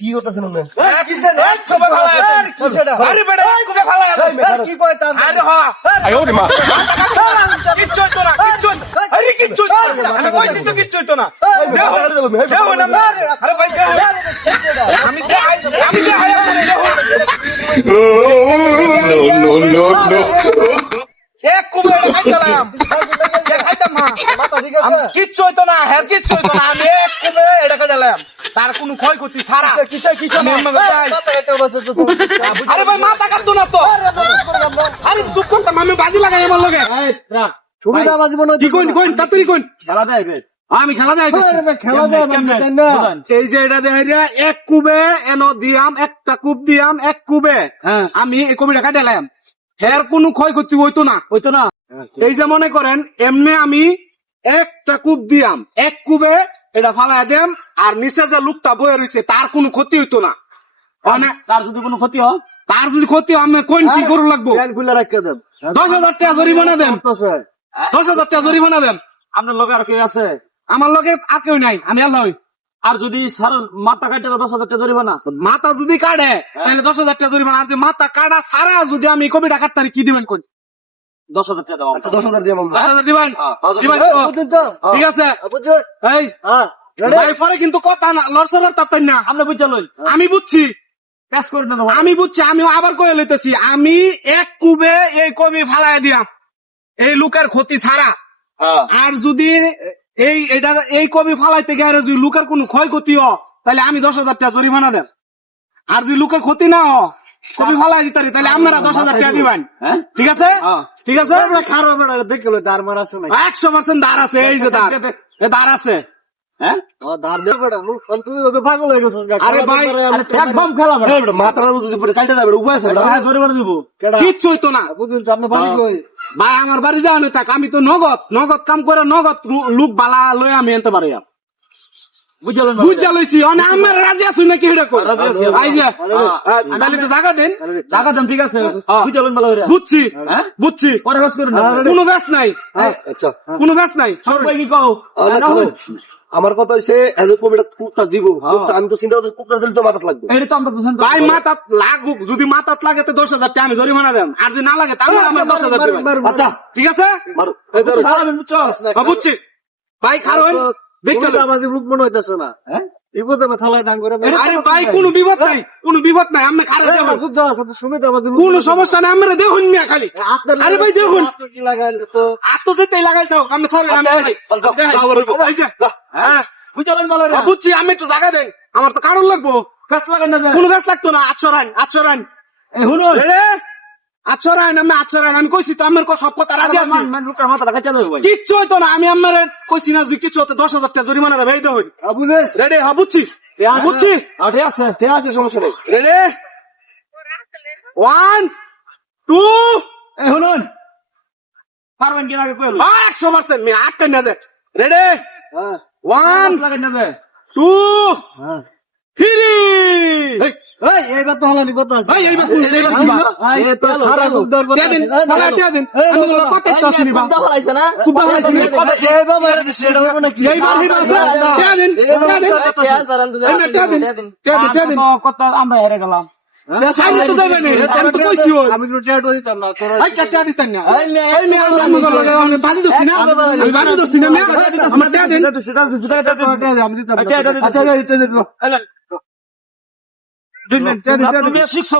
কি করতেছেন আপনি এই কিসে? এই ছবে ফালা আছে। আরে বেটা, এই কুবে ফালা আছে। আরে হ। কিচ্ছু হইতো না, কিচ্ছু হইতো না। আরে কিচ্ছু হইতো না। আমি। এক কুবে এটা খাইতালাম। এক খাইতাম মা। আমি কিচ্ছু হইতো না, হ্যাঁ কিচ্ছু হইতো না। আমি এটা। তার কোনো ছাড়া। আমি আমাকে চাই। আরে ভাই মাথা কাটতো না তো। আরে চুপ করতাম আমি বাজি লাগাই আমার লগে। কি কইন কইন তাড়াতাড়ি কইন। আমি খেলা দেয় এই যে এটা দেখাই এক কুবে এন দিয়াম একটা কুব দিয়াম এক কুবে। আমি এই কবিটা কাটালাম হের কোনো ক্ষয়ক্ষতি হইতো না। হইতো না। এই যে মনে করেন এমনি আমি একটা কুব দিয়াম। এক কুবে এটা ফালাই দেম আর নিচে যে লোকটা বয়ে রয়েছে তার কোনো ক্ষতি হইতো না। মানে তার যদি কোনো ক্ষতি হয়? তার যদি ক্ষতি হয় আমি কইন কি করু লাগবো? দশ হাজার টাকা জরিমানা দেন। দশ হাজার টাকা জরিমানা দেন। আপনার লগে আর কেউ আছে? আমার লগে আর কেউ নাই আমি আল্লাহ আর যদি মাথা কাটে দশ হাজার টাকা জরিমানা? মাথা যদি কাটে তাহলে দশ হাজার টাকা জরিমানা। আর মাথা কাটা সারা যদি আমি কবিটা কাটতারি কি দিবেন কোন দশ হাজার টাকা দেওয়া আচ্ছা দশ হাজার দিয়ে দশ হাজার দিবেন? দিবেন? ঠিক আছে। এই ভাই কিন্তু কথা না লড়সড়ার তাত্তাই না? আপনি বুঝতে আমি বুঝছি। আমি বুঝছি আমি আবার কয়ে লইতেছি। আমি এক কুবে এই কবি ফালাই দিয়াম এই লোকের ক্ষতি ছাড়া। আর যদি এই এটা এই কবি ফালাইতে গিয়ে যদি লোকের কোনো ক্ষয়ক্ষতি হ তাহলে আমি দশ হাজার টাকা জরিমানা দেন আর যদি লোকের ক্ষতি না হ কবি ফালাই দিতারি তাহলে আপনারা দশ হাজার টাকা দিবেন। হ্যাঁ? ঠিক আছে? হ্যাঁ। ঠিক আছে? একশো পার্সেন্ট দাঁড় আছে এই যে দাঁড় দাঁড় আছে। হ্যাঁ? আরে ভাই একদম খেলা বেটা। মাথার যদি কাটে যাবে উপায় আছে না? ভাই আমার বাড়ি যাওয়া থাক আমি তো নগদ নগদ কাম করে নগদ লু- লোক বালা লই আমি আনতে পারি বুঝা লইছি। অনে আমার রাজি আছো নাকি কই? তাহলে তো জায়গা দেন। ঠিক আছে। হ্যাঁ। ভালো বুঝছি হ্যাঁ? বুঝছি। পরে কাজ করেন কোনো ব্যাস নাই আচ্ছা কোনো ব্যাস নাই সবাই কি কও। আমার কথা হচ্ছে এজ কবিটা কুকটা দিব। আমি তো চিন্তা করছি কুকটা দিলে তো মাথাত লাগবে। এইটা তো আমরা তো। ভাই মাথাত লাগুক যদি মাথাত লাগে তো দশ হাজার টাকা আমি জরিমানা দেন আর যদি না লাগে তাহলে আমার দশ হাজার। আচ্ছা ঠিক আছে? মারো হবে, বুঝছ? হ্যাঁ, হ্যাঁ? আরে ভাই কোনো বিপদ নাই কোনো বিপদ নাই আমি খারাপ দেবেন কোনো সমস্যা নাই আমরা দেখুন মিয়া খালি। আরে ভাই দেখুন। তো? যেতেই লাগাই দাও আমি সরি আমি আচ্ছা, যে, যা। হ্যাঁ, করে। আ, বুঝছি আমি একটু জায়গা দেন। আমার তো কারণ লাগবো। প্যাস লাগাই না কোনো ব্যাস লাগতো না আটশো রান আটশো রান। এই শুনুন। রে আটশো রান আমি কইছি তো আমার সব কথা রাজি আছি। কিচ্ছু হইতো না আমি আমার কইছি না যদি কিছু হতো দশ হাজার টাকা জরিমানা দেবে এই দেখুন। রেডি হ্যাঁ বুঝছি। বুঝছি। ঠিক আছে। ঠিক আছে সমস্যা নেই। রেডি? One two. শুনুন। পারবেন কিনা আগে কইলো। একশো পার্সেন্ট আটটা না রেডি? ওয়ান প্যাস লাগাই না যে। টু। এই, ভাই এইবার কোন- এইবার কোন- ভাই, চলো, চলো। টিয়া দিন, তাহলে টিয়া দিন। আমি বললাম, কত একটা আসেনি বা? কুদ্দা ফেলাইছে না? কুদ্দা ফেলাইছে না? কুদ্দা ফেলাইছে। এইবার হিট আছে। টিয়া দিন, টিয়া দিন, টিয়া দিন। এই দিন, টিয়া দিন, টিয়া দিন। কত- আমরা হেরে গেলাম তো নি, আমি তো কইছি ওই। এই কা টিয়া দিতেন না। আমি আমি বাজি ধরছি না? আমি বাজি ধরছি না, আমার টিয়া দিন। আচ্ছা এই, এই, এই, এই, এই। দিন, দিন, টিয়া দিন, টিয়া দিন। তুমি শিখছো